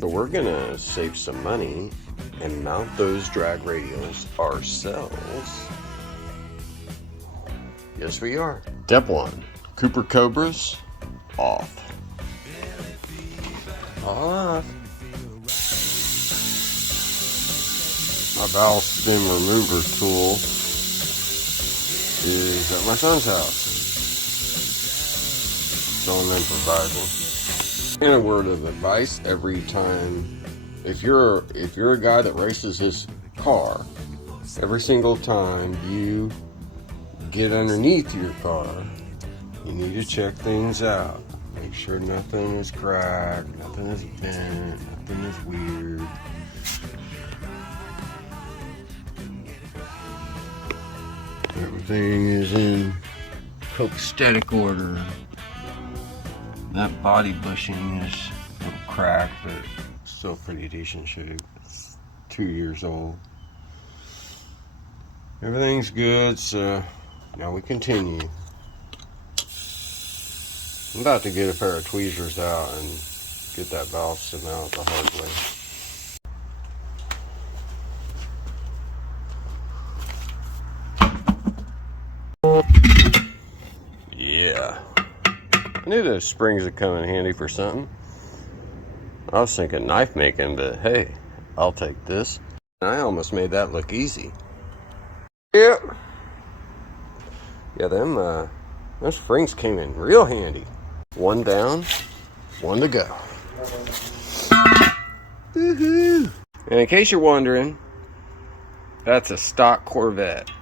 So we're gonna save some money and mount those drag radials ourselves. Yes, we are. Step 1. Cooper Cobras off. Off. My valve stem remover tool is at my son's house. So I'm improvising. And a word of advice: every time, if you're a guy that races his car, every single time you get underneath your car, you need to check things out. Make sure nothing is cracked, nothing is bent, nothing is weird. Everything is in copacetic order. That body bushing is a little cracked, but still pretty decent shape. It's 2 years old. Everything's good, so now we continue. I'm about to get a pair of tweezers out and get that valve stem out the hard way. Yeah. I knew those springs would come in handy for something. I was thinking knife making, but hey, I'll take this. I almost made that look easy. Yep. Yeah, those springs came in real handy. One down, one to go. Woohoo! And in case you're wondering, that's a stock Corvette.